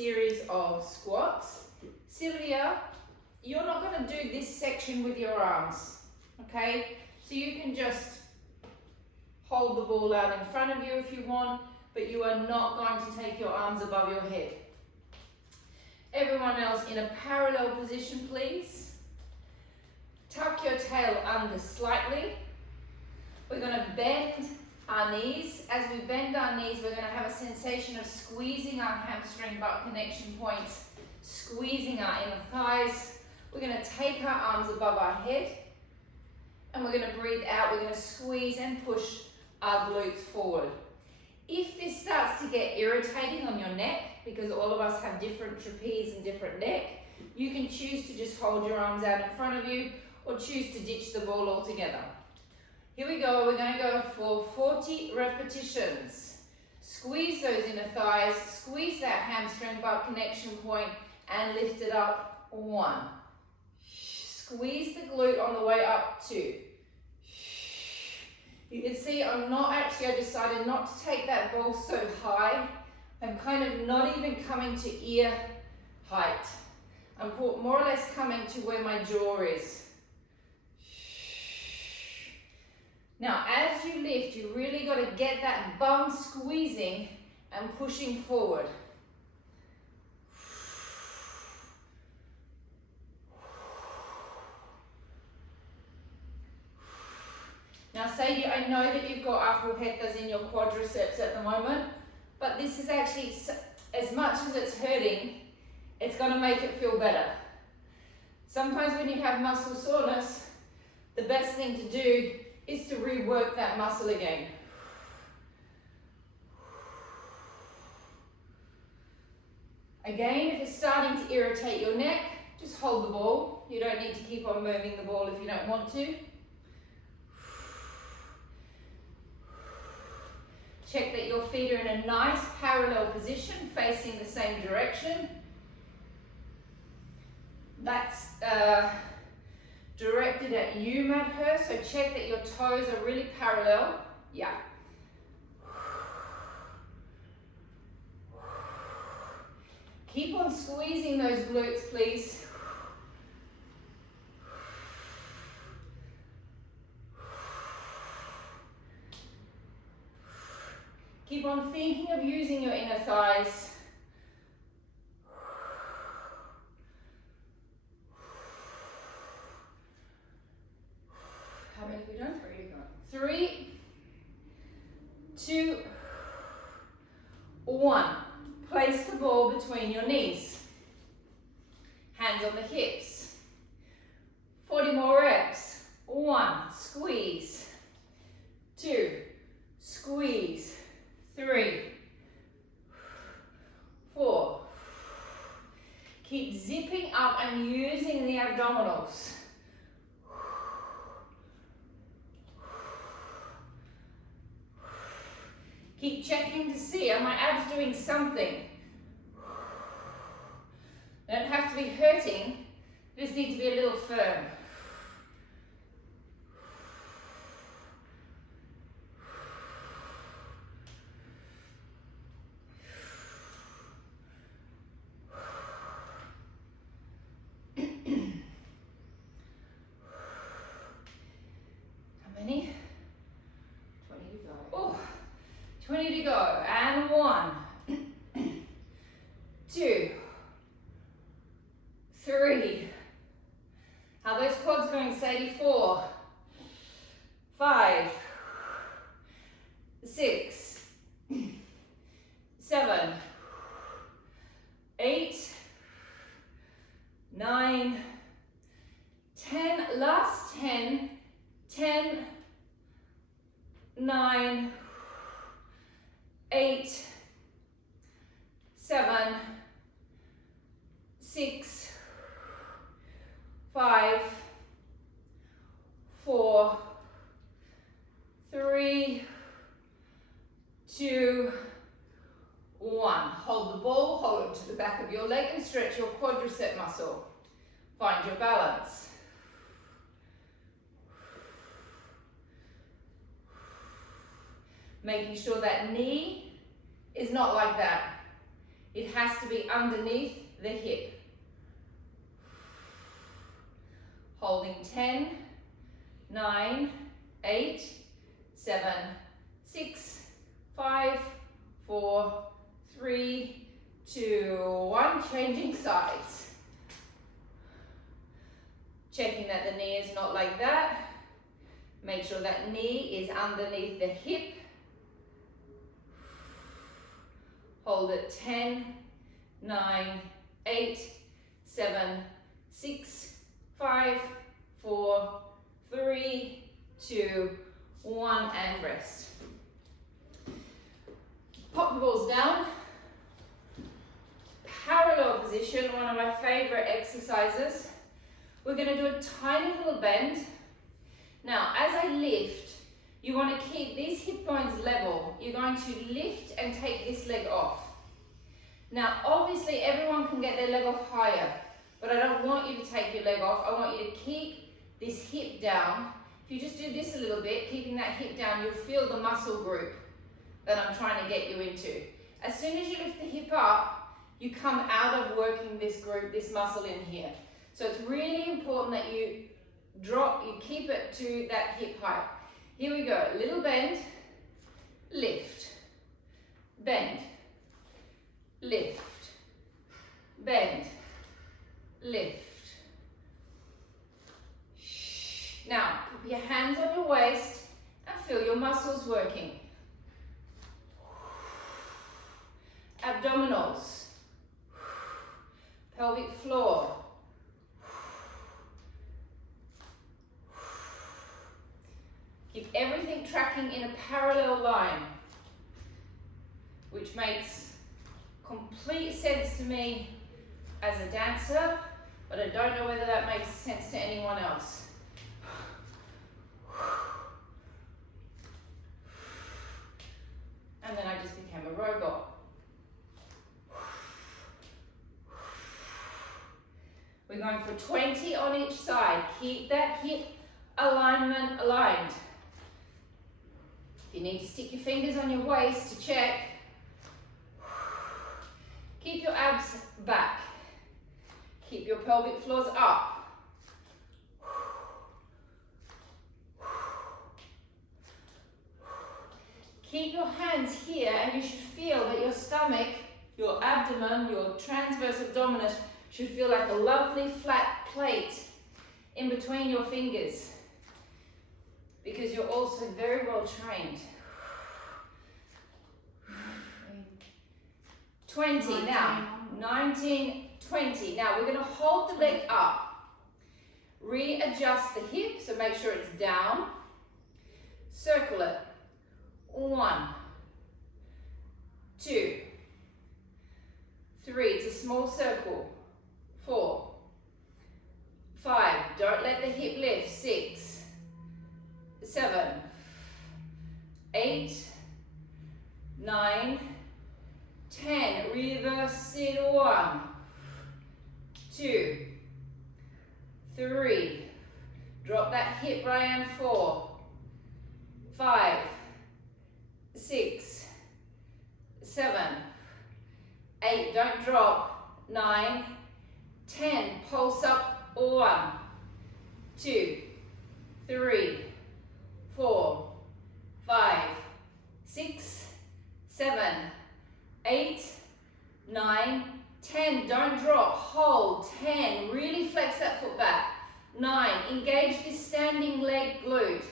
series of squats. Sylvia, you're not going to do this section with your arms, okay? So you can just hold the ball out in front of you if you want, but you are not going to take your arms above your head. Everyone else in a parallel position, please. Tuck your tail under slightly. We're going to bend our knees. As we bend our knees, we're going to have a sensation of squeezing our hamstring butt connection points, squeezing our inner thighs. We're going to take our arms above our head, and we're going to breathe out. We're going to squeeze and push our glutes forward. If this starts to get irritating on your neck, because all of us have different trapeze and different neck, you can choose to just hold your arms out in front of you or choose to ditch the ball altogether. Here we go, we're going to go for 40 repetitions. Squeeze those inner thighs, squeeze that hamstring butt connection point and lift it up. 1. Squeeze the glute on the way up. 2. You can see I decided not to take that ball so high. I'm kind of not even coming to ear height. I'm more or less coming to where my jaw is. Now, as you lift, you really got to get that bum squeezing and pushing forward. Now, I know that you've got acuhetas in your quadriceps at the moment, but this is actually, as much as it's hurting, it's going to make it feel better. Sometimes when you have muscle soreness, the best thing to do is to rework that muscle again. Again, if it's starting to irritate your neck, just hold the ball. You don't need to keep on moving the ball if you don't want to. Check that your feet are in a nice parallel position, facing the same direction. That's directed at you, Madhur, so check that your toes are really parallel. Yeah. Keep on squeezing those glutes, please. Keep on thinking of using your inner thighs. How many have we done? 3. 3, 2, 1. Place the ball between your knees. Hands on the hips. 40 more reps. 1, squeeze. 2, squeeze. 3, 4. Keep zipping up and using the abdominals. Keep checking to see, are my abs doing something? They don't have to be hurting, they just need to be a little firm. How many? 20 to go. Oh. 20 to go, and 1, 2, 3. How are those quads going, Sadie? 4, 5, 6, 7, 8, 9, 10. Last 10, 10, 9, 8, 7, 6, 5, 4, 3, 2, 1. Hold the ball, hold it to the back of your leg and stretch your quadricep muscle. Find your balance. Making sure that knee is not like that. It has to be underneath the hip. Holding 10, 9, 8, 7, 6, 5, 4, 3, 2, 1. Changing sides. Checking that the knee is not like that. Make sure that knee is underneath the hip. Hold it 10, 9, 8, 7, 6, 5, 4, 3, 2, 1, and rest. Pop the balls down. Parallel position, one of my favorite exercises. We're going to do a tiny little bend. Now, as I lift, you want to keep these hip bones level. You're going to lift and take this leg off. Now, obviously, everyone can get their leg off higher, but I don't want you to take your leg off. I want you to keep this hip down. If you just do this a little bit, keeping that hip down, you'll feel the muscle group that I'm trying to get you into. As soon as you lift the hip up, you come out of working this group, this muscle in here. So it's really important that you drop, you keep it to that hip height. Here we go, little bend, lift, bend, lift, bend, lift. Now, put your hands on your waist and feel your muscles working. Abdominals, pelvic floor. Keep everything tracking in a parallel line, which makes complete sense to me as a dancer, but I don't know whether that makes sense to anyone else. And then I just became a robot. We're going for 20 on each side. Keep that hip alignment aligned. If you need to stick your fingers on your waist to check, keep your abs back. Keep your pelvic floors up. Keep your hands here, and you should feel that your stomach, your abdomen, your transverse abdominis should feel like a lovely flat plate in between your fingers, because you're also very well trained. 20 now, 19, 20. Now we're going to hold the leg up, readjust the hip, so make sure it's down, circle it. 1, 2, 3, it's a small circle. 4, 5, don't let the hip lift. 6, 7, 8, 9, 10, reverse it. 1, 2, 3, drop that hip, Ryan. 4, 5, 6, 7, 8, don't drop. 9, 10, pulse up. 1, 2, 3, 4, 5, 6, 7, 8, 9, 10, don't drop. Hold. 10, really flex that foot back. 9, engage this standing leg glute.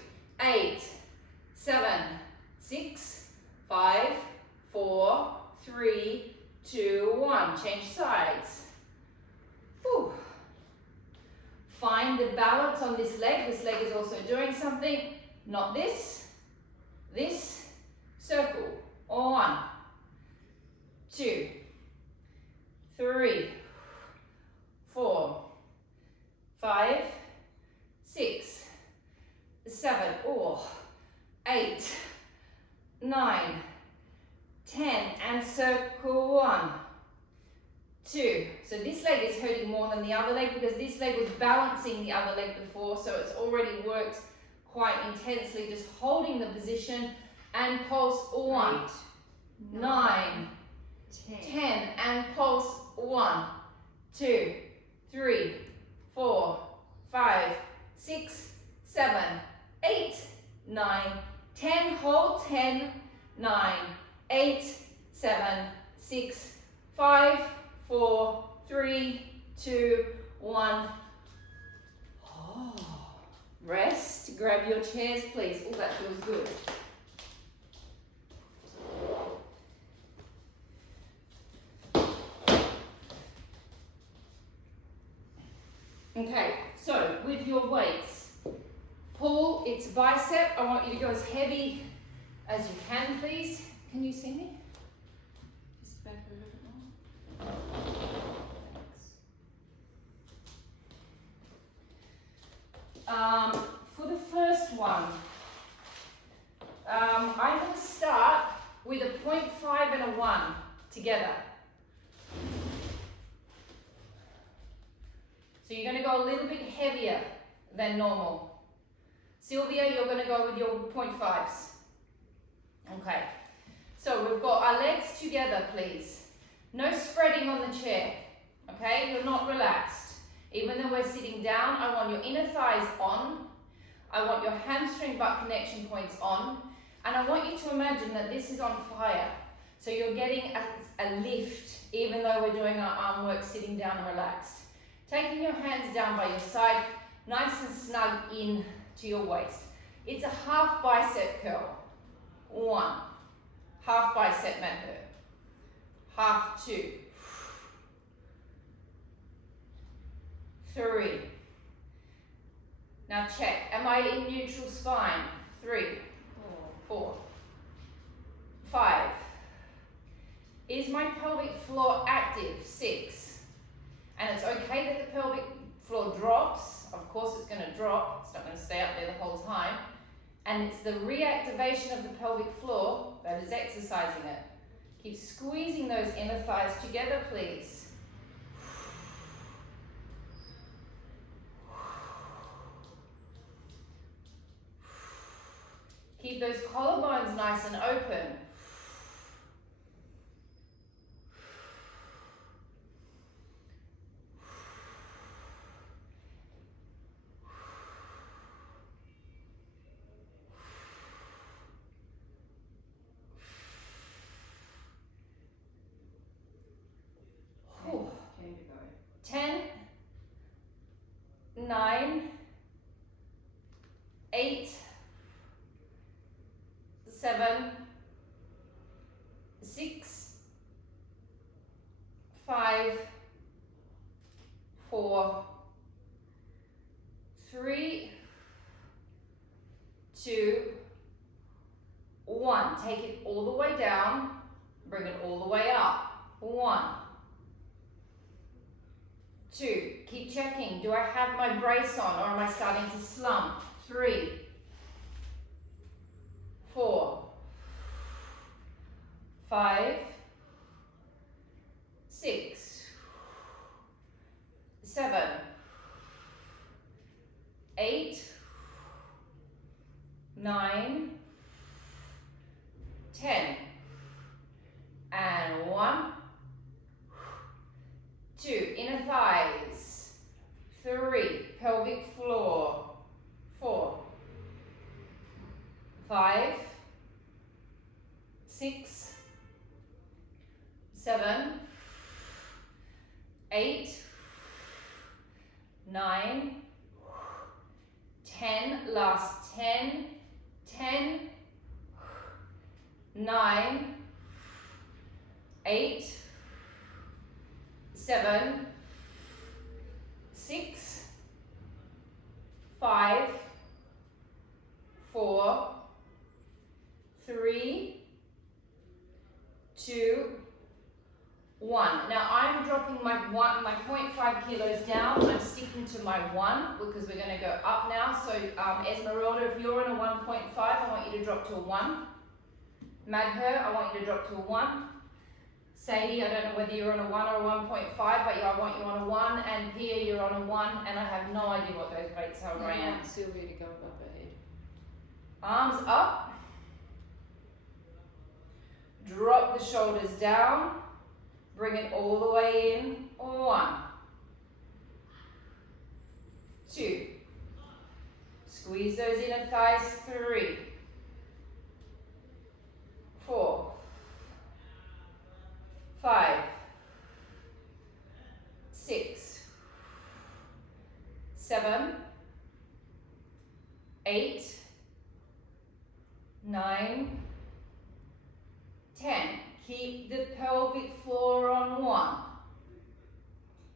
8, 7, 6, 5, 4, 3, 2, 1. Change sides. Whew. Find the balance on this leg. This leg is also doing something. Not this. This. Circle. 1, 2, 3, 4, 5, 6, 7, 8, 9, 10, and circle. 1, 2. So this leg is hurting more than the other leg because this leg was balancing the other leg before, so it's already worked quite intensely, just holding the position and pulse. 1, 9, 10. And pulse. 1, 2, 3, 4, 5, 6, 7, 8, 9, 10. Hold. 10, 9, 8, 7, 6, 5, 4, 3, 2, 1. Oh. Rest. Grab your chairs, please. Oh, that feels good. Okay, so with your weights, pull its bicep. I want you to go as heavy as you can, please. Can you see me? Just back a little bit more. Thanks. For the first one, I'm going to start with a 0.5 and a 1 together. So you're going to go a little bit heavier than normal. Sylvia, you're going to go with your 0.5s. Okay. So we've got our legs together, please. No spreading on the chair. Okay? You're not relaxed. Even though we're sitting down, I want your inner thighs on. I want your hamstring butt connection points on. And I want you to imagine that this is on fire. So you're getting a lift, even though we're doing our arm work sitting down and relaxed. Taking your hands down by your side, nice and snug in to your waist. It's a half bicep curl. 1. Half bicep method. Half 2. 3. Now check. Am I in neutral spine? 3. 4. 5. Is my pelvic floor active? 6. And it's okay that the pelvic floor drops. Of course it's going to drop. It's not going to stay up there the whole time. And it's the reactivation of the pelvic floor that is exercising it. Keep squeezing those inner thighs together, please. Keep those collarbones nice and open. Whew. 10, 9, 8, 7, 6, 5, 4, 3, 2, 1. Take it all the way down, bring it all the way up. 1, 2, keep checking. Do I have my brace on or am I starting to slump? 3, 4, 5, 6, 7, 8, 9, 10, and 1, 2, inner thighs, 3, pelvic floor, 4, 5, 6, 7, 8, 9, 10, last 10, 10, 9, 8, 7, 6, 5, 4, 3, 2, 1. Now I'm dropping my 0.5 kilos down. I'm sticking to my 1 because we're going to go up now. So Esmeralda, if you're in a 1.5, I want you to drop to a 1. Madher, I want you to drop to a 1. Sadie, I don't know whether you're on a 1 or a 1.5, but yeah, I want you on a 1. And Pia, you're on a 1, and I have no idea what those weights are right now. Sylvia to go up ahead. Arms up. Drop the shoulders down. Bring it all the way in. 1, 2. Squeeze those inner thighs. 3, 4, 5, 6, 7, 8, 9, 10. Keep the pelvic floor on 1.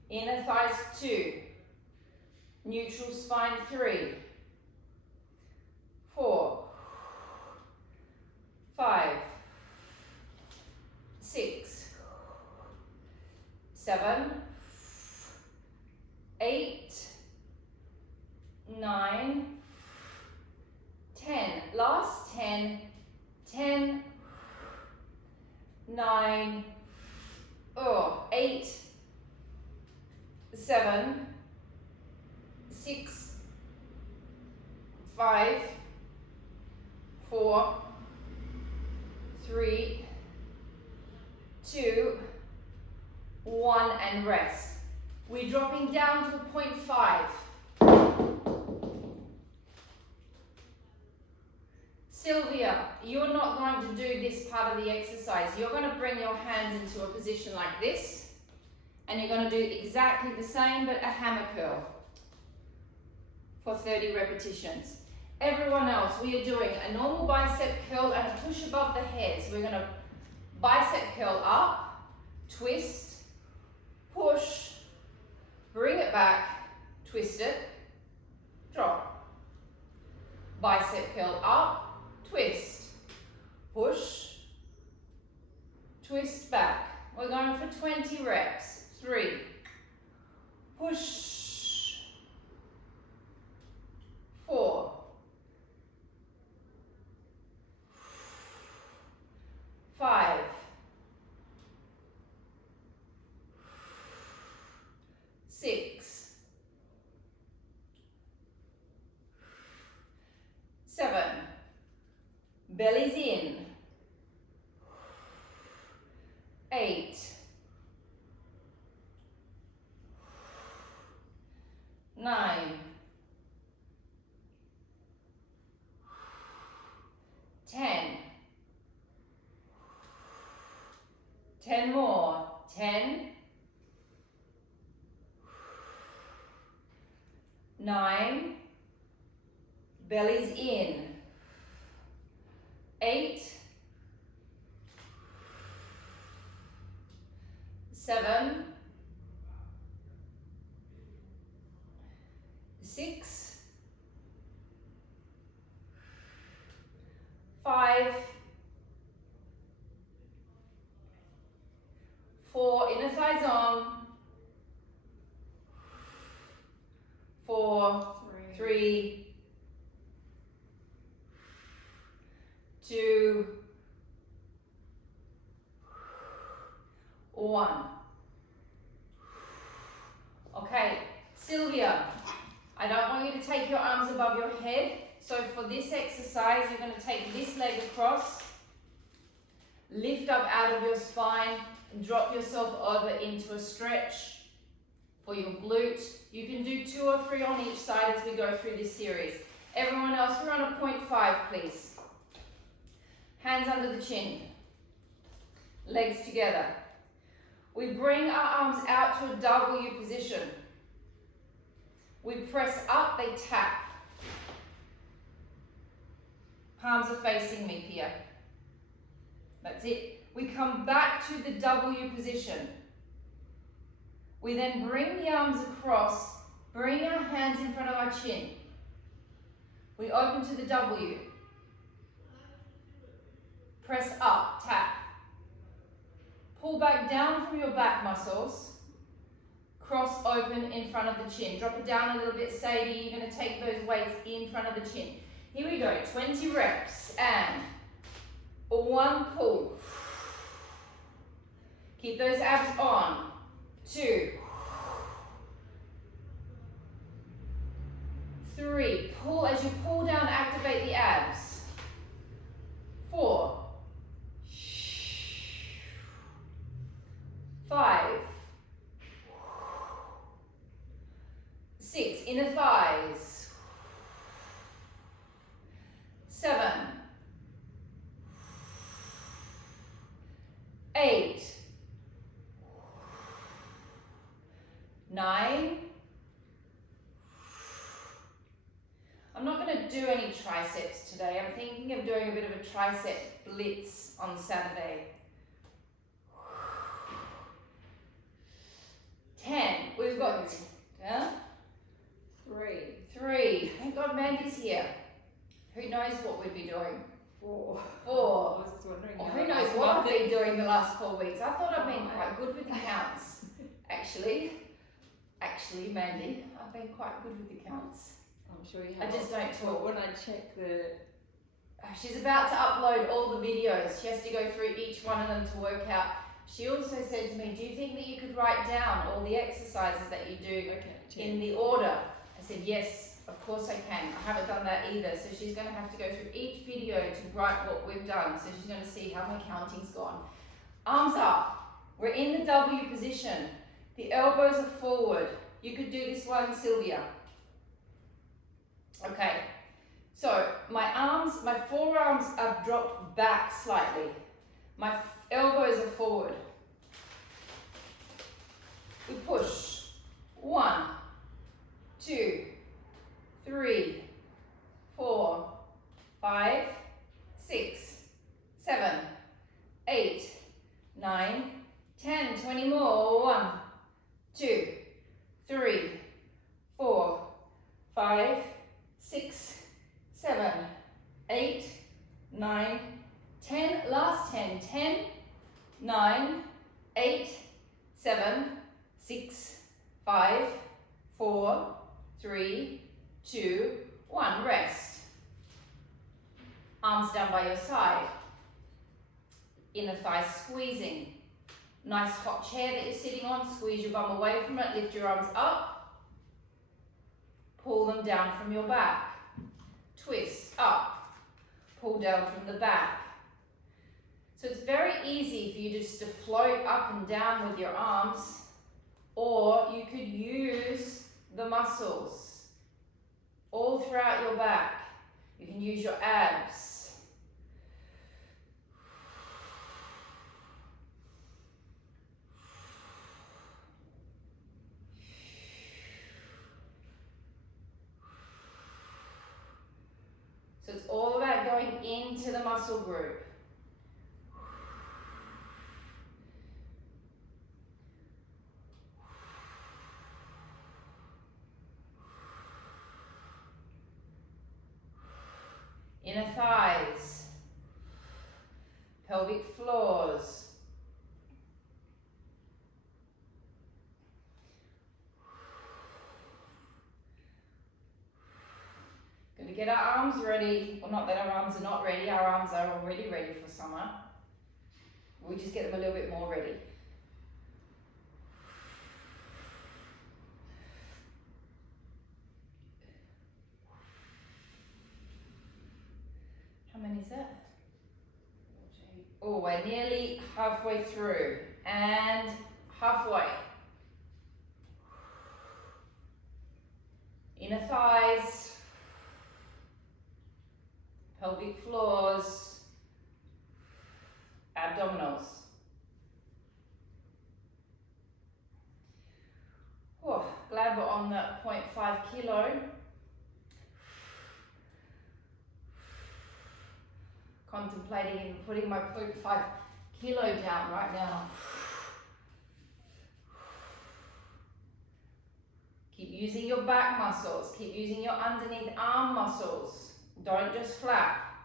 Inner thighs 2. Neutral spine 3, 4, 5, 6, 7, 8, 9, 10. Last 10, 10, 9, 8, 7, 6, 5, 4, 3, 2, 1, and rest. We're dropping down to 0.5. Sylvia, you're not going to do this part of the exercise. You're going to bring your hands into a position like this, and you're going to do exactly the same, but a hammer curl for 30 repetitions. Everyone else, we are doing a normal bicep curl and a push above the head. So we're going to bicep curl up, twist, push, bring it back, twist it, drop. Bicep curl up, twist, push, twist back. We're going for 20 reps. 3, push, 4, 5, 6, 7, bellies in, 8, 9, 10, 10 more, 10, 9, bellies in, 8, 7, 6, 5, 4, inner thighs on, 4, 3, 2, 1. Okay, Sylvia, I don't want you to take your arms above your head. So for this exercise, you're going to take this leg across, lift up out of your spine, and drop yourself over into a stretch for your glute. You can do 2 or 3 on each side as we go through this series. Everyone else, we're on a 0.5, please. Hands under the chin, legs together. We bring our arms out to a W position. We press up, they tap. Palms are facing me here. That's it. We come back to the W position. We then bring the arms across, bring our hands in front of our chin. We open to the W. Press up, tap. Pull back down from your back muscles. Cross open in front of the chin. Drop it down a little bit, Sadie. You're going to take those weights in front of the chin. Here we go, 20 reps, and 1 pull. Keep those abs on. 2, 3, pull. As you pull down, activate the abs. 4, 5, inner thighs. 7, 8, 9. I'm not going to do any triceps today. I'm thinking of doing a bit of a tricep blitz on Saturday. 10. We've got 3. Thank God Mandy's here. Who knows what we'd be doing? 4. I was just wondering. Who knows what I've been doing the last 4 weeks? I thought I've been quite good with the counts. Actually, Mandy, I've been quite good with the counts. I'm sure you have. I just don't talk. When I check the... She's about to upload all the videos. She has to go through each one of them to work out. She also said to me, do you think that you could write down all the exercises that you do in the order? I said, yes, of course I can. I haven't done that either. So she's going to have to go through each video to write what we've done. So she's going to see how my counting's gone. Arms up. We're in the W position. The elbows are forward. You could do this one, Sylvia. Okay. So my forearms have dropped back slightly. My elbows are forward. We push. 1, 2, 3, 4, 5, 6, 7, 8, 9, 10. 20 more. 1, 2, 3, 4, 5, 6, 7, 8, 9, 10. Last 10. 10, 9, 8, 7, 6, 5, 4, 3, 2, 1. Rest. Arms down by your side. Inner thighs squeezing. Nice hot chair that you're sitting on. Squeeze your bum away from it. Lift your arms up. Pull them down from your back. Twist up. Pull down from the back. So it's very easy for you just to float up and down with your arms, or you could use the muscles all throughout your back. You can use your abs. So it's all about going into the muscle group. Inner thighs, pelvic floors. Going to get our arms ready. Well, not that our arms are not ready, our arms are already ready for summer. We just get them a little bit more ready. How many is that? Oh, we're nearly halfway through. And halfway. Inner thighs, pelvic floors, abdominals. Oh, glad we're on the 0.5 kilo. Contemplating even putting my 0.5 kilo down right now. Keep using your back muscles. Keep using your underneath arm muscles. Don't just flap.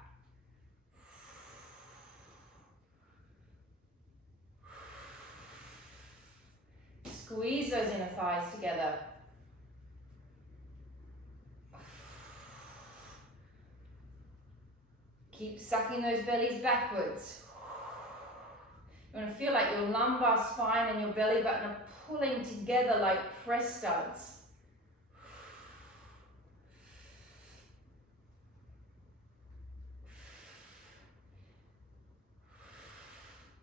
Squeeze those inner thighs together. Keep sucking those bellies backwards. You want to feel like your lumbar spine and your belly button are pulling together like press studs.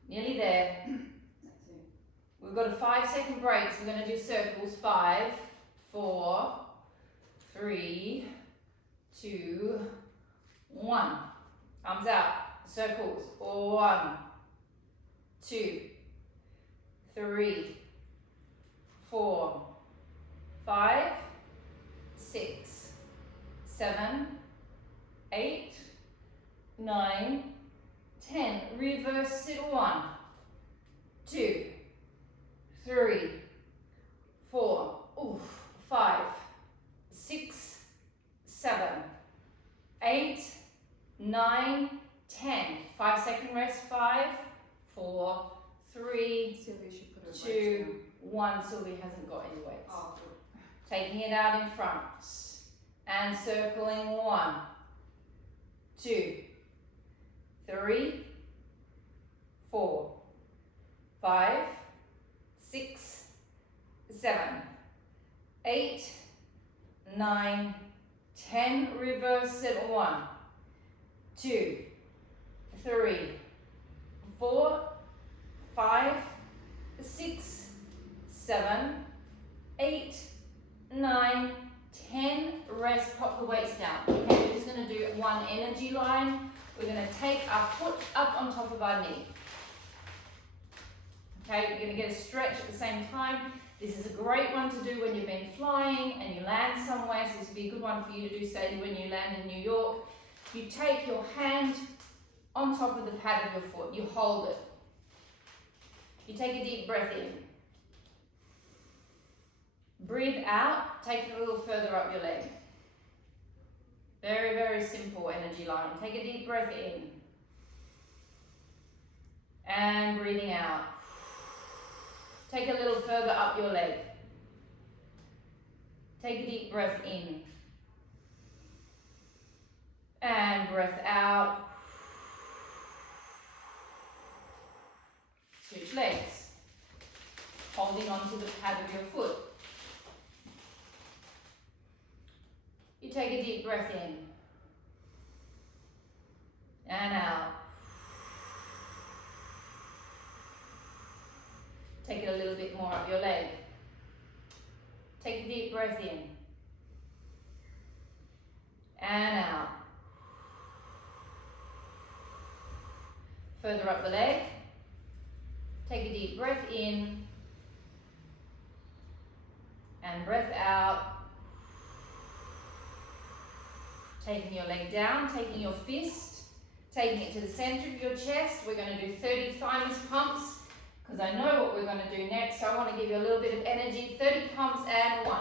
Nearly there. We've got a 5-second break, so we're going to do circles. 5, 4, 3, 2, 1. Arms out, circles. 1, 2, 3, 4, 5, 6, 7, 8, 9, 10. Reverse sit. 1, 2, 3, 4, 5, 6, 7, 8, 9, 10. 5-second rest. 5, 4, 3, Sylvia should put her 2, 1. Sylvie hasn't got any weights. Oh, Taking it out in front and circling. 1, 2, 3, 4, 5, 6, 7, 8, 9, 10. Reverse it. 1, 2, 3, 4, 5, 6, 7, 8, 9, 10. Rest, pop the weights down. Okay, we're just going to do one energy line. We're going to take our foot up on top of our knee. Okay, you're going to get a stretch at the same time. This is a great one to do when you've been flying and you land somewhere. So this would be a good one for you to do, say, when you land in New York. You take your hand on top of the pad of your foot. You hold it. You take a deep breath in. Breathe out. Take it a little further up your leg. Very, very simple energy line. Take a deep breath in. And breathing out. Take a little further up your leg. Take a deep breath in. And breath out. Switch legs. Holding onto the pad of your foot. You take a deep breath in. And out. Take it a little bit more up your leg. Take a deep breath in. And out. Further up the leg. Take a deep breath in. And breath out. Taking your leg down, taking your fist, taking it to the center of your chest. We're going to do 30 thymus pumps because I know what we're going to do next. So I want to give you a little bit of energy. 30 pumps and 1,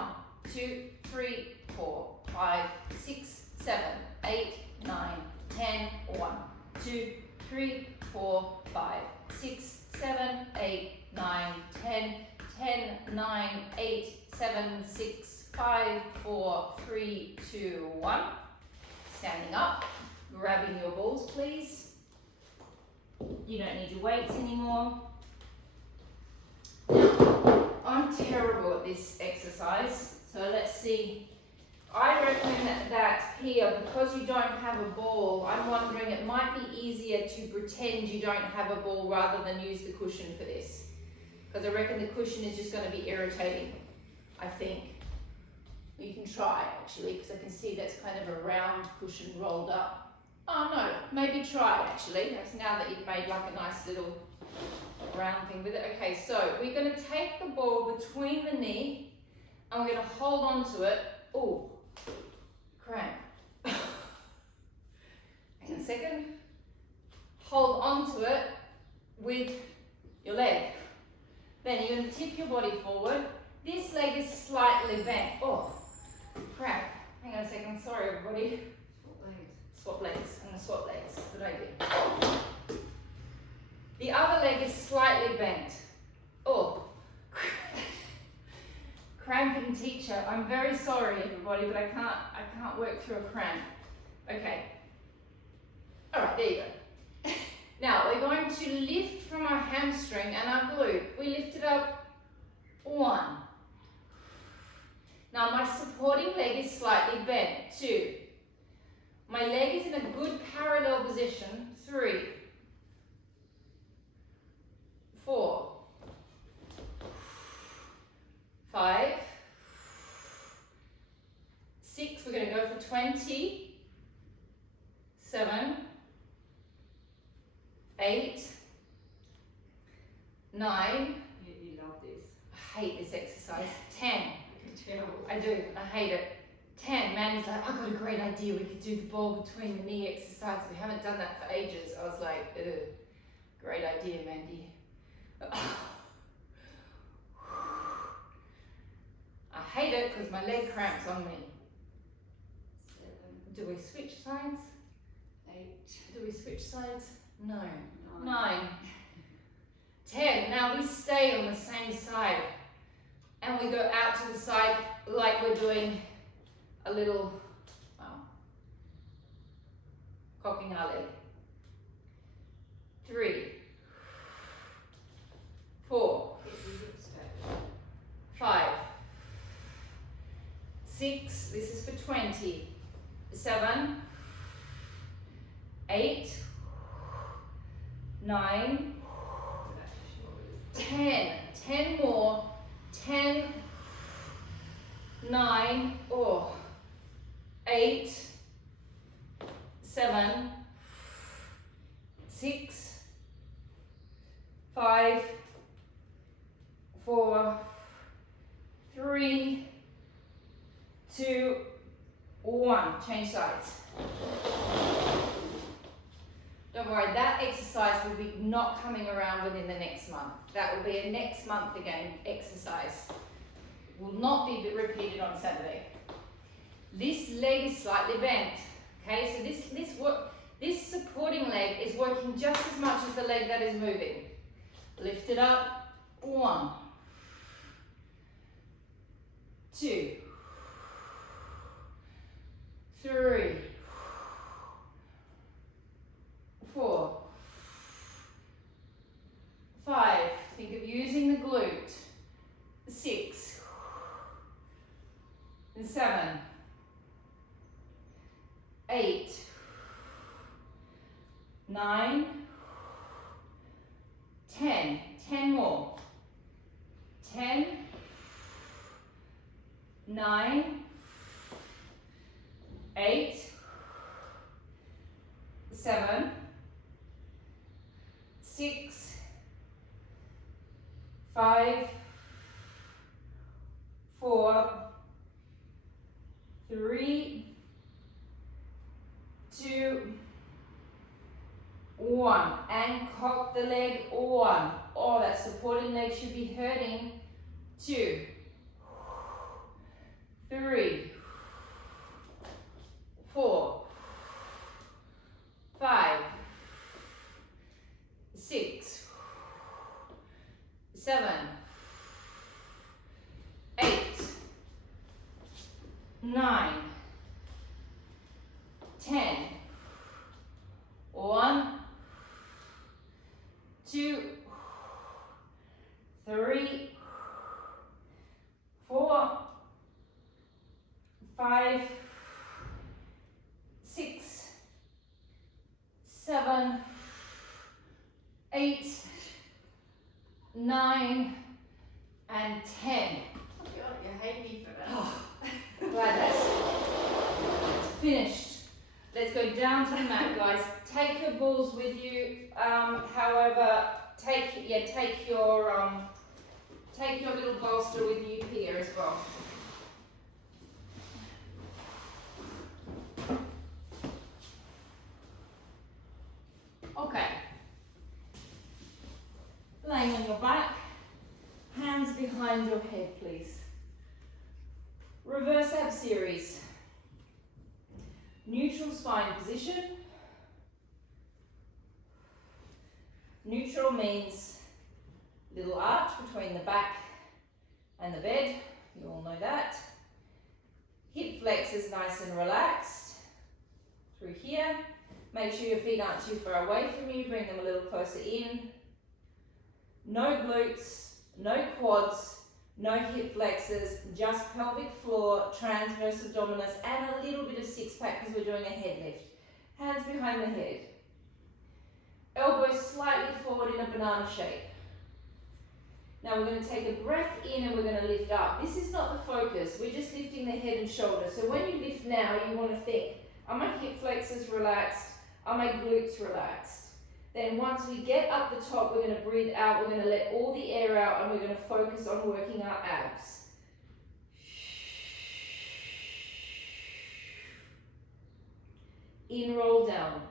2, 3, 4, 5, 6, 7, 8, 9, 10. 1, 2, 3, 4, 5, 6, 7, 8, 9, 10. 10, 9, 8, 7, 6, 5, 4, 3, 2, 1. Standing up, grabbing your balls, please. You don't need your weights anymore. Now, I'm terrible at this exercise, so let's see. I reckon that here, because you don't have a ball, I'm wondering it might be easier to pretend you don't have a ball rather than use the cushion for this. Because I reckon the cushion is just going to be irritating, I think. You can try actually, because I can see that's kind of a round cushion rolled up. Oh no, maybe try actually. That's now that you've made like a nice little round thing with it. Okay, so we're going to take the ball between the knee and we're going to hold on to it. Oh, cramp. Hang on a second. Hold on to it with your leg. Then you're going to tip your body forward. This leg is slightly bent. Oh, crap. Hang on a second. Sorry, everybody. Swap legs. I'm going to swap legs. Good idea. The other leg is slightly bent. Oh. Cramping teacher. I'm very sorry, everybody, but I can't work through a cramp. Okay. All right, there you go. Now, we're going to lift from our hamstring and our glute. We lift it up. 1. Now, my supporting leg is slightly bent. 2. My leg is in a good parallel position. 3. 4. 5. 6. 20, 7, 8, 9. You love this. I hate this exercise. 10. I can tell. I do. I hate it. 10. Mandy's like, I've got a great idea. We could do the ball between the knee exercise. We haven't done that for ages. I was like, ugh. Great idea, Mandy. I hate it because my leg cramps on me. 7, Do we switch sides? 8, Do we switch sides? No. 9. 9. 10. Now we stay on the same side. And we go out to the side like we're doing a little, cocking our leg. 3, 4, 5, 6, this is for 20, 7, 8, 9, 10, 10 more, 10, 9, 8, 7, 6, 5, 4, 3, 2, 1. Change sides. Don't worry, that exercise will be not coming around within the next month. That will be a next month again exercise. Will not be repeated on Saturday. This leg is slightly bent. Okay, so this supporting leg is working just as much as the leg that is moving. Lift it up. 1, 2, 3, 4, 5. Think of using the glute. 6, and 7, 8, 9, 10. 10 more. 10, 9, 8, 7, 6, 5, 4, 3, 2, 1. And cock the leg. 1. Oh, that supporting leg should be hurting. 2, 3, 4, 5, 6, 7, 8, 9, 10. 1, 2, 3, 4, 5, 6, 7, 8, 9, and 10. I feel like you hate me for that. Oh, glad that's finished. Let's go down to the mat, guys. Take your balls with you. However, take your little bolster with you here as well. Okay. Laying on your back, hands behind your head, please. Reverse ab series. Neutral spine position. Neutral means little arch between the back and the bed. You all know that. Hip flexors nice and relaxed. Through here. Make sure your feet aren't too far away from you. Bring them a little closer in. No glutes, no quads, no hip flexors, just pelvic floor, transverse abdominis, and a little bit of six pack because we're doing a head lift. Hands behind the head. Elbows slightly forward in a banana shape. Now we're going to take a breath in and we're going to lift up. This is not the focus. We're just lifting the head and shoulders. So when you lift now, you want to think, are my hip flexors relaxed? Are my glutes relaxed? Then once we get up the top, we're going to breathe out. We're going to let all the air out and we're going to focus on working our abs. In, roll down.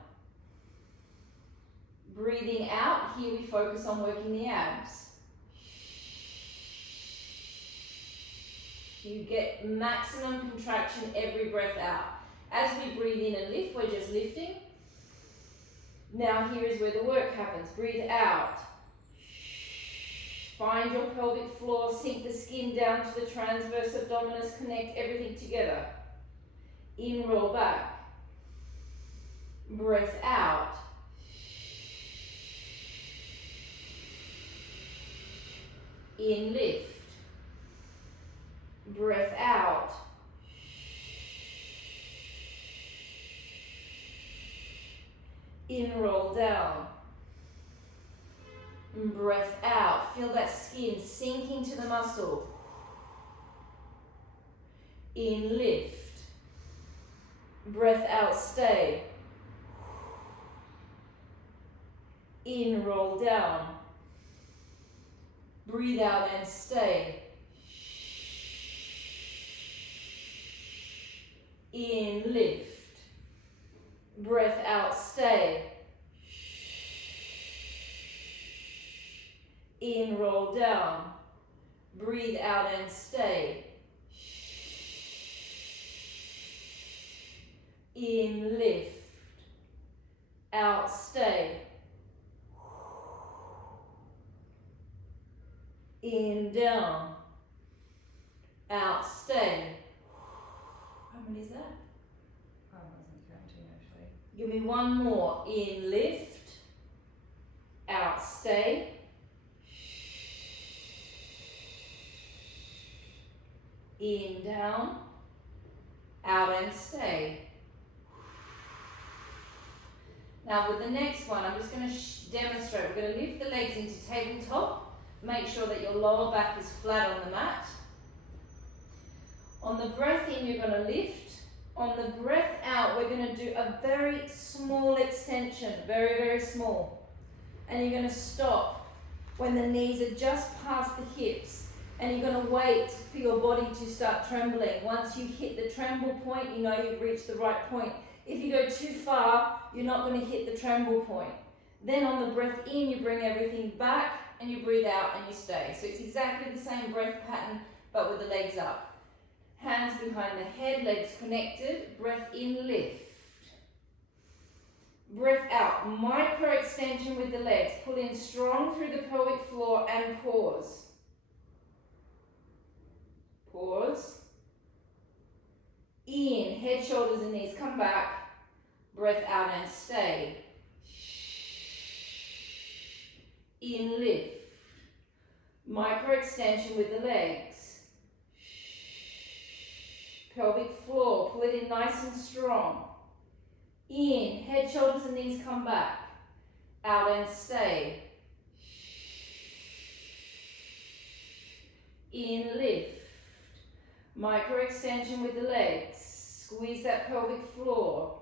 Breathing out, here we focus on working the abs. You get maximum contraction every breath out. As we breathe in and lift, we're just lifting. Now here is where the work happens. Breathe out. Find your pelvic floor, sink the skin down to the transverse abdominis, connect everything together. In, roll back. Breath out. In, lift. Breath out. In, roll down. Breath out. Feel that skin sinking to the muscle. In, lift. Breath out, stay. In, roll down. Breathe out and stay. In, lift. Breath out, stay. In, roll down. Breathe out and stay. In, lift. Out, stay. In, down. Out, stay. How many is that? I wasn't counting actually. Give me one more. In, lift. Out, stay. In, down. Out and stay. Now with the next one, I'm just going to demonstrate. We're going to lift the legs into tabletop. Make sure that your lower back is flat on the mat. On the breath in, you're going to lift. On the breath out, we're going to do a very small extension, very, very small. And you're going to stop when the knees are just past the hips. And you're going to wait for your body to start trembling. Once you hit the tremble point, you know you've reached the right point. If you go too far, you're not going to hit the tremble point. Then on the breath in, you bring everything back and you breathe out and you stay. So it's exactly the same breath pattern, but with the legs up. Hands behind the head, legs connected. Breath in, lift. Breath out, micro extension with the legs. Pull in strong through the pelvic floor and pause. Pause. In, head, shoulders and knees come back. Breath out and stay. In, lift. Micro extension with the legs. Pelvic floor, pull it in nice and strong. In, head, shoulders and knees come back. Out and stay. In, lift. Micro extension with the legs. Squeeze that pelvic floor.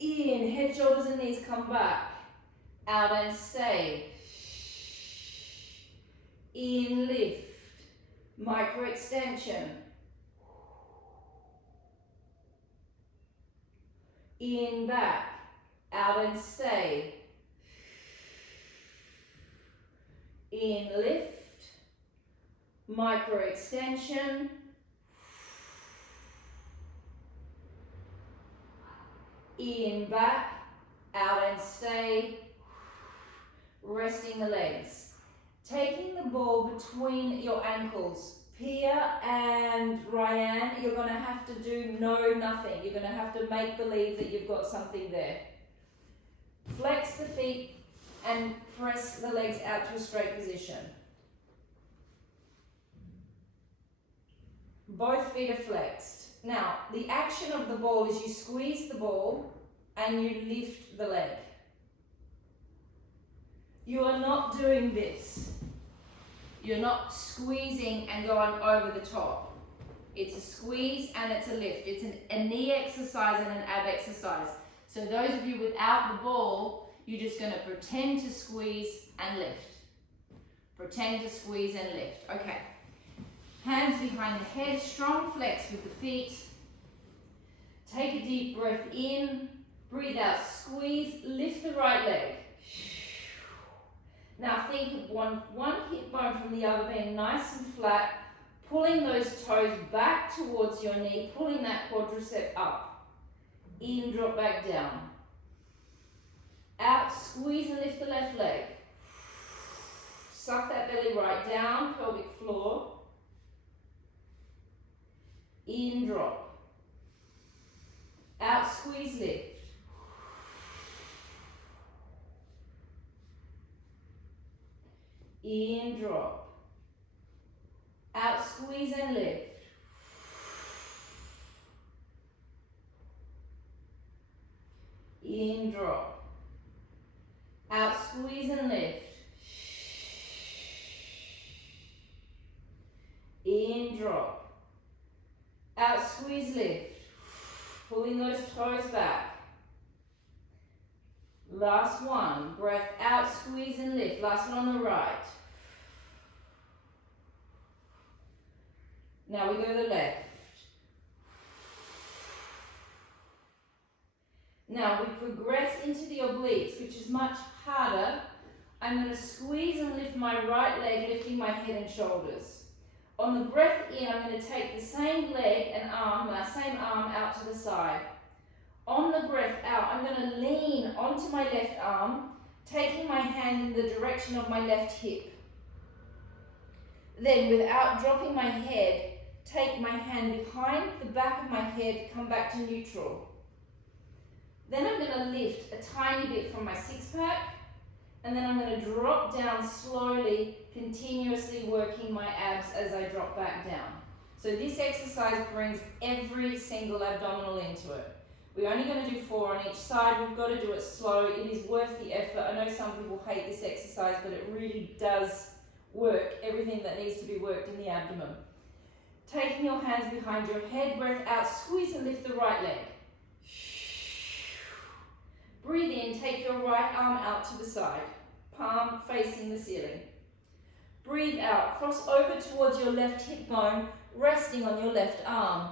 In, head, shoulders and knees come back. Out and stay. In, lift. Micro extension. In, back. Out and stay. In, lift. Micro extension. In, back. Out and stay. Resting the legs. Taking the ball between your ankles. Pia and Ryan, you're going to have to do nothing. You're going to have to make believe that you've got something there. Flex the feet and press the legs out to a straight position. Both feet are flexed. Now, the action of the ball is you squeeze the ball and you lift the leg. You are not doing this. You're not squeezing and going over the top. It's a squeeze and it's a lift. It's a knee exercise and an ab exercise. So those of you without the ball, you're just going to pretend to squeeze and lift. Pretend to squeeze and lift. Okay. Hands behind the head, strong flex with the feet. Take a deep breath in, breathe out, squeeze, lift the right leg. Now think of one hip bone from the other being nice and flat, pulling those toes back towards your knee, pulling that quadricep up. In, drop back down. Out, squeeze and lift the left leg. Suck that belly right down, pelvic floor. In, drop. Out, squeeze, lift. In, drop. Out, squeeze and lift. In, drop. Out, squeeze and lift. In, drop. Out, squeeze, lift. Pulling those toes back. Last one. Breath out, squeeze and lift. Last one on the right. Now we go to the left. Now we progress into the obliques, which is much harder. I'm going to squeeze and lift my right leg, lifting my head and shoulders. On the breath in, I'm going to take the same leg and arm, same arm out to the side. On the breath out, I'm going to lean onto my left arm, taking my hand in the direction of my left hip. Then, without dropping my head, take my hand behind the back of my head, come back to neutral. Then I'm going to lift a tiny bit from my six-pack, and then I'm going to drop down slowly, continuously working my abs as I drop back down. So this exercise brings every single abdominal into it. We're only going to do 4 on each side. We've got to do it slow. It is worth the effort. I know some people hate this exercise, but it really does work everything that needs to be worked in the abdomen. Taking your hands behind your head, breath out, squeeze and lift the right leg. Breathe in, take your right arm out to the side, palm facing the ceiling. Breathe out, cross over towards your left hip bone, resting on your left arm.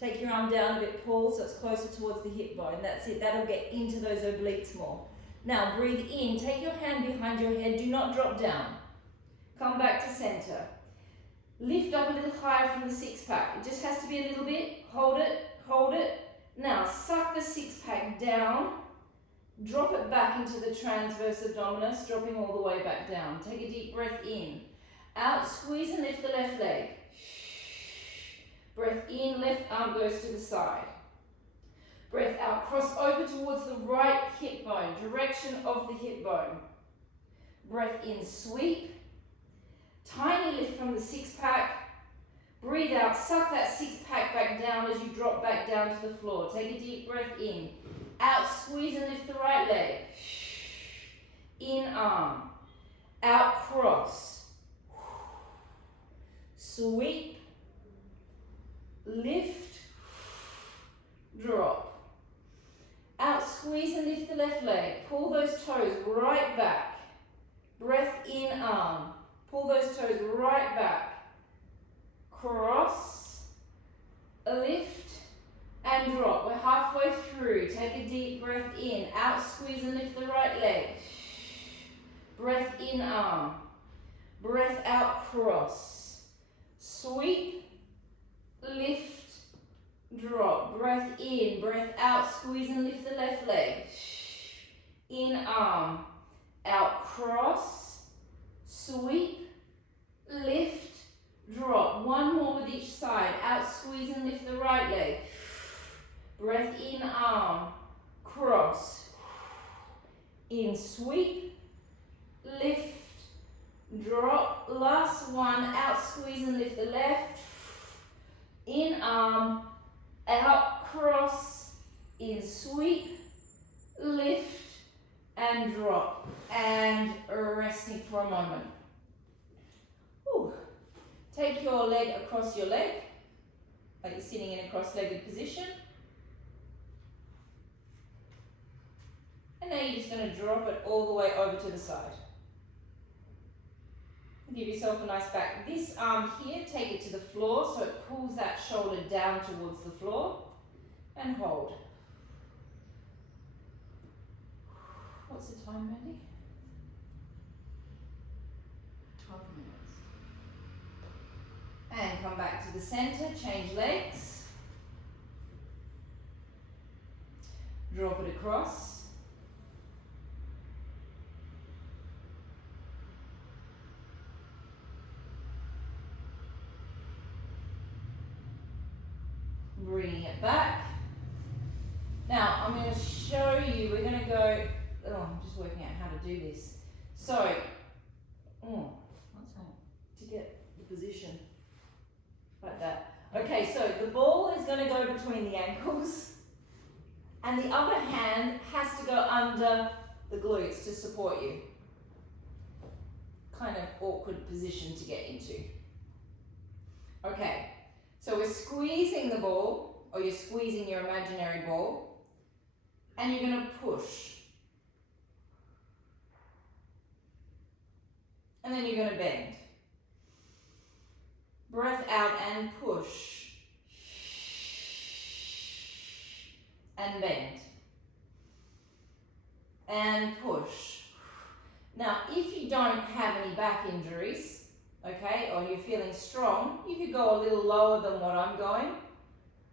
Take your arm down a bit, Paul, so it's closer towards the hip bone. That's it, that'll get into those obliques more. Now breathe in, take your hand behind your head, do not drop down. Come back to center. Lift up a little higher from the six-pack. It just has to be a little bit. Hold it, hold it. Now suck the six-pack down. Drop it back into the transverse abdominis, dropping all the way back down. Take a deep breath in. Out, squeeze and lift the left leg. Breath in, left arm goes to the side. Breath out, cross over towards the right hip bone, direction of the hip bone. Breath in, sweep. Tiny lift from the six-pack. Breathe out, suck that six-pack back down as you drop back down to the floor. Take a deep breath in. Out, squeeze and lift the right leg. In arm. Out, cross. Sweep. Lift. Drop. Out, squeeze and lift the left leg. Pull those toes right back. Breath in, arm. Pull those toes right back. Cross, lift, and drop. We're halfway through. Take a deep breath in. Out, squeeze and lift the right leg. Breath in, arm. Breath out, cross. Sweep, lift, drop. Breath in, breath out, squeeze and lift the left leg. In, arm. Out, cross. Sweep, lift, drop. One more with each side. Out, squeeze and lift the right leg. Breath in, arm. Cross. In, sweep. Lift. Drop. Last one. Out, squeeze and lift the left. In, arm. Out, cross. In, sweep. Lift. And drop. And resting for a moment. take your leg across your leg, like you're sitting in a cross-legged position. And now you're just going to drop it all the way over to the side. Give yourself a nice back. This arm here, take it to the floor so it pulls that shoulder down towards the floor. And hold. What's the time, Mandy? 12 minutes. And come back to the center, change legs. Drop it across. Bringing it back. Now, I'm going to show you, we're going to go, I'm just working out how to do this. So, What's that? to get the position, like that. Okay, so the ball is going to go between the ankles, and the other hand has to go under the glutes to support you. Kind of awkward position to get into. Okay, so we're squeezing the ball, or you're squeezing your imaginary ball, and you're going to push. And then you're going to bend. Breath out and push. And bend. And push. Now, if you don't have any back injuries, okay, or you're feeling strong, you could go a little lower than what I'm going.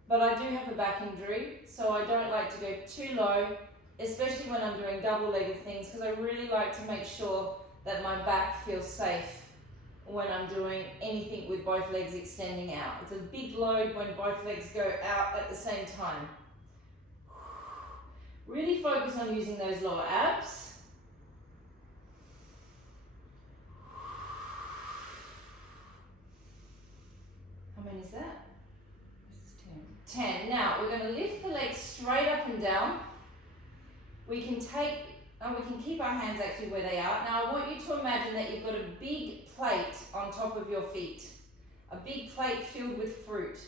But I do have a back injury, so I don't like to go too low, especially when I'm doing double-legged things, because I really like to make sure that my back feels safe when I'm doing anything with both legs extending out. It's a big load when both legs go out at the same time. Really focus on using those lower abs. How many is that? This is 10. 10. Now, we're going to lift the legs straight up and down. We can take, and we can keep our hands actually where they are. Now, I want you to imagine that you've got a big plate on top of your feet. A big plate filled with fruit.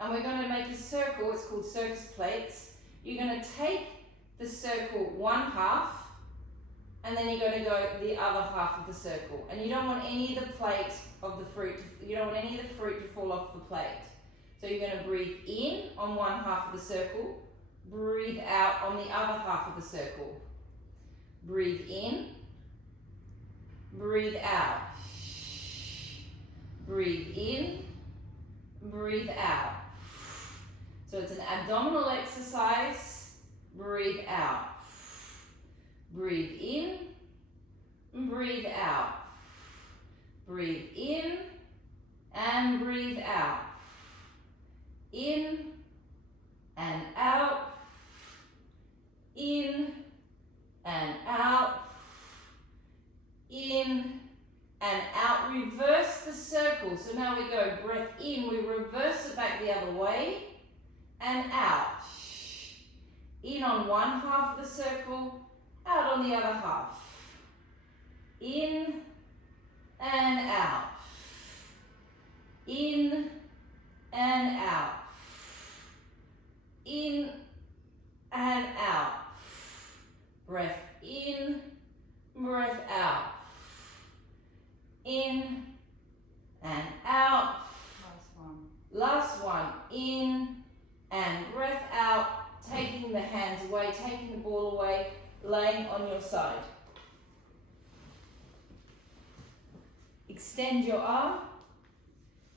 And we're going to make a circle. It's called circus plates. You're going to take the circle one half, and then you're going to go the other half of the circle. And you don't want any of the plate of the fruit, you don't want any of the fruit to fall off the plate. So you're going to breathe in on one half of the circle, breathe out on the other half of the circle. Breathe in, breathe out. Breathe in, breathe out. So it's an abdominal exercise. Breathe out. Breathe in, breathe out. Breathe in and breathe out. In and out. In and out. In and out. Reverse the circle. So now we go breath in, we reverse it back the other way, and out. In on one half of the circle, out on the other half. In and out. In and out. In and out. Breath in, breath out. In and out. Last one. Last one. In and breath out. Taking the hands away, taking the ball away, laying on your side. Extend your arm,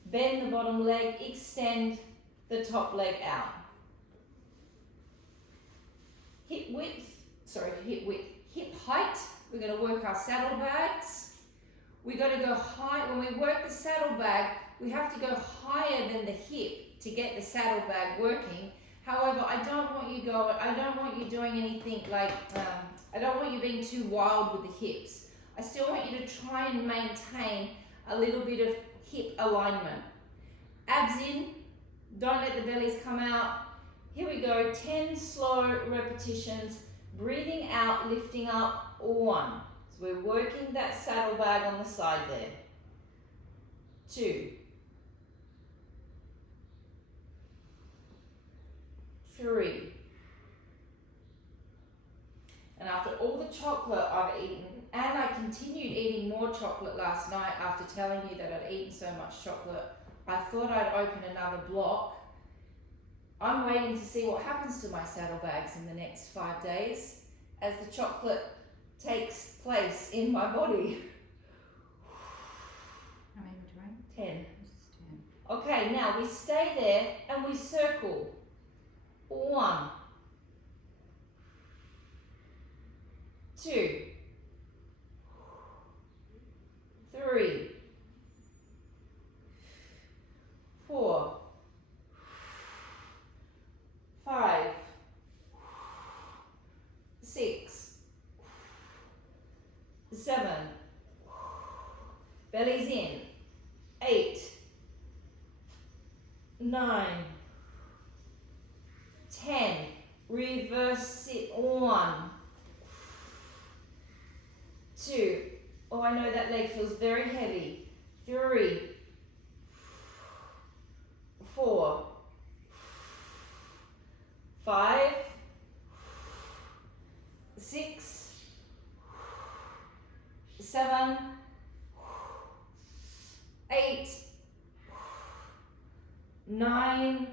bend the bottom leg, extend the top leg out. Hip height, we're going to work our saddlebags. We're going to go high. When we work the saddlebag, we have to go higher than the hip to get the saddlebag working. However, I don't want you doing anything like, I don't want you being too wild with the hips. I still want you to try and maintain a little bit of hip alignment. Abs in, don't let the bellies come out. Here we go, 10 slow repetitions, breathing out, lifting up, 1. So we're working that saddlebag on the side there. 2, 3. And after all the chocolate I've eaten, and I continued eating more chocolate last night after telling you that I'd eaten so much chocolate, I thought I'd open another block. I'm waiting to see what happens to my saddlebags in the next 5 days as the chocolate takes place in my body. How many are we doing? 10. This is 10. Okay, now we stay there and we circle. 1, 2, 3, 4, 5, 6, 7, bellies in, 8, 9, 10, reverse it, 1, 2, oh I know that leg feels very heavy, 3, 4, 5, 6, 7, 8, 9,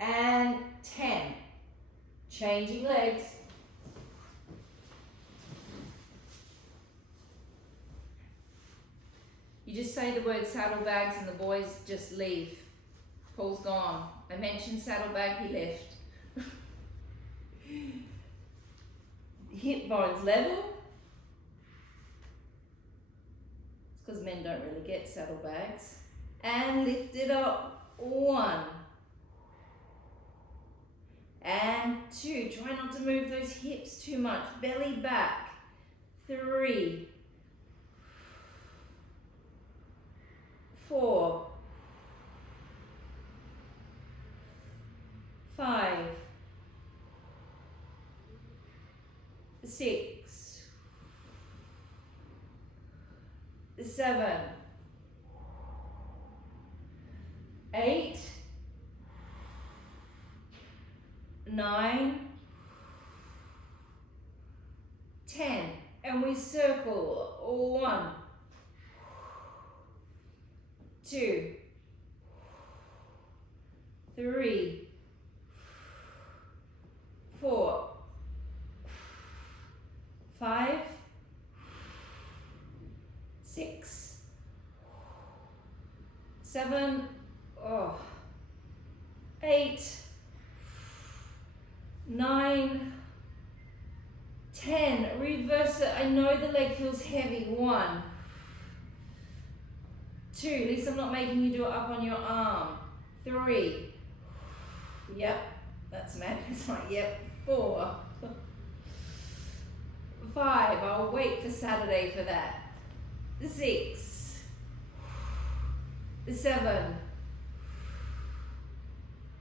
and 10. Changing legs. You just say the word saddlebags and the boys just leave. Paul's gone. I mentioned saddlebag, he left. Hip bones level. It's because men don't really get saddlebags. And lift it up. 1. And 2. Try not to move those hips too much. Belly back. 3. 4. 5. 6. 7. 8. 9. 10. And we circle. 1. 2. 3. 4. 5. 6. 7. 8. 9. 10. Reverse it. I know the leg feels heavy. 1. 2. At least I'm not making you do it up on your arm. 3. Yep. That's mad. It's like, yep. 4. 5. I'll wait for Saturday for that. 6. 7.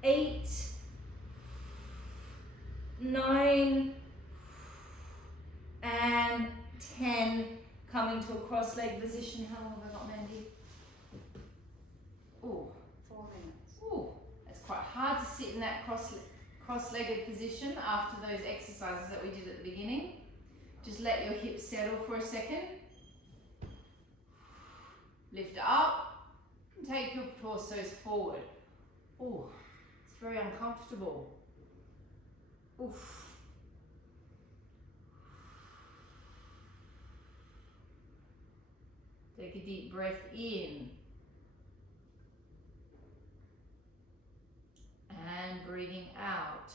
8. 9. And 10. Coming to a cross-leg position. How long have I got, Mandy? Oh, 4 minutes. oh, it's quite hard to sit in that cross-legged position after those exercises that we did at the beginning. Just let your hips settle for a second. Lift up and take your torsos forward. Oh, it's very uncomfortable. Oof. Take a deep breath in. And breathing out.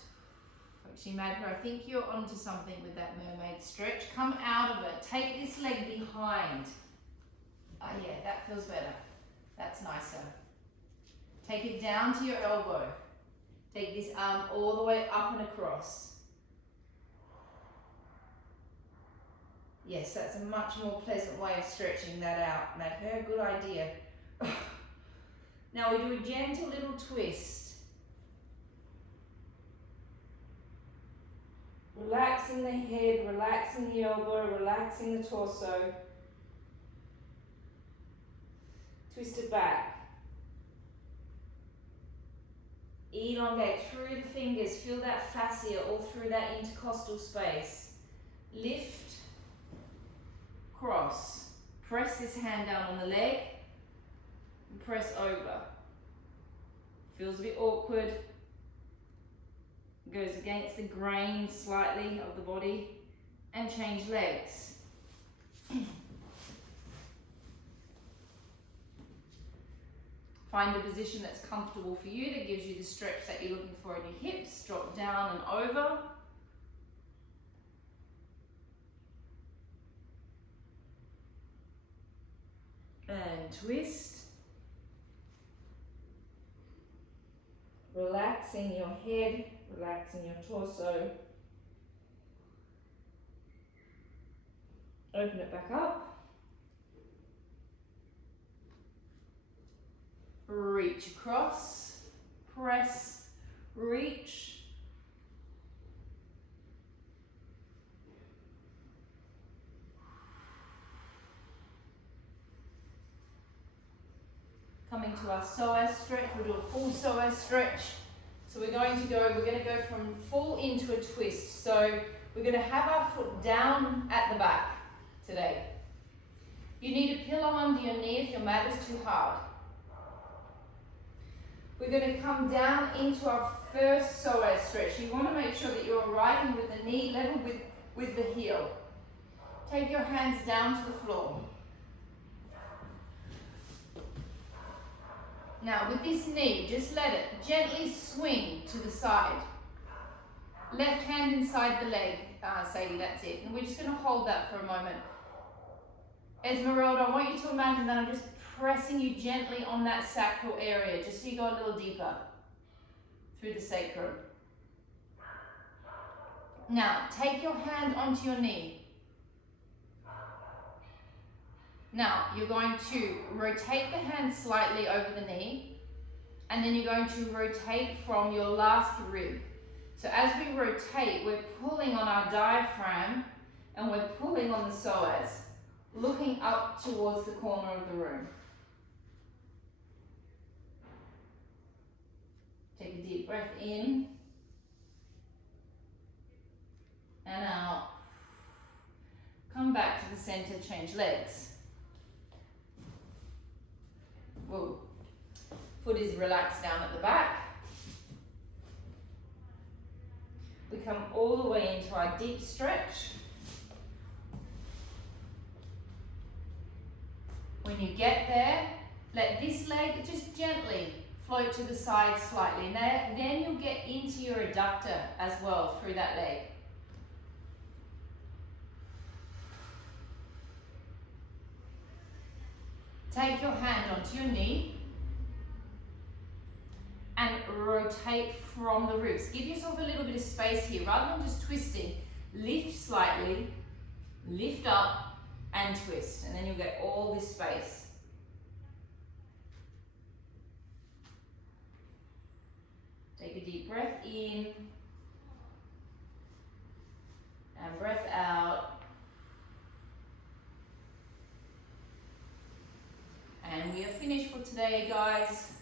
Actually, Madhu, I think you're onto something with that mermaid stretch. Come out of it. Take this leg behind. Oh yeah, that feels better. That's nicer. Take it down to your elbow. Take this arm all the way up and across. Yes, that's a much more pleasant way of stretching that out. Madhu, good idea. Now we do a gentle little twist. Relaxing the head, relaxing the elbow, relaxing the torso. Twist it back. Elongate through the fingers. Feel that fascia all through that intercostal space. Lift, cross. Press this hand down on the leg and press over. Feels a bit awkward. Goes against the grain slightly of the body, and change legs. Find a position that's comfortable for you, that gives you the stretch that you're looking for in your hips. Drop down and over. And twist. Relaxing your head, relaxing your torso. Open it back up. Reach across, press, reach. Coming to our psoas stretch, we'll do a full psoas stretch. So we're going to go from full into a twist. So we're going to have our foot down at the back today. You need a pillow under your knee if your mat is too hard. We're going to come down into our first psoas stretch. You want to make sure that you're arriving with the knee level with the heel. Take your hands down to the floor. Now with this knee, just let it gently swing to the side. Left hand inside the leg, Sadie, that's it. And we're just going to hold that for a moment. Esmeralda, I want you to imagine that I'm just pressing you gently on that sacral area, just so you go a little deeper through the sacrum. Now, take your hand onto your knee. Now, you're going to rotate the hand slightly over the knee, and then you're going to rotate from your last rib. So as we rotate, we're pulling on our diaphragm, and we're pulling on the psoas, looking up towards the corner of the room. Take a deep breath in, and out. Come back to the center, change legs. Whoa. Foot is relaxed down at the back. We come all the way into our deep stretch. When you get there, let this leg just gently float to the side slightly. Now, then you'll get into your adductor as well through that leg. Take your hand onto your knee and rotate from the ribs. Give yourself a little bit of space here. Rather than just twisting, lift slightly, lift up and twist. And then you'll get all this space. Take a deep breath in and breath out. And we are finished for today, guys.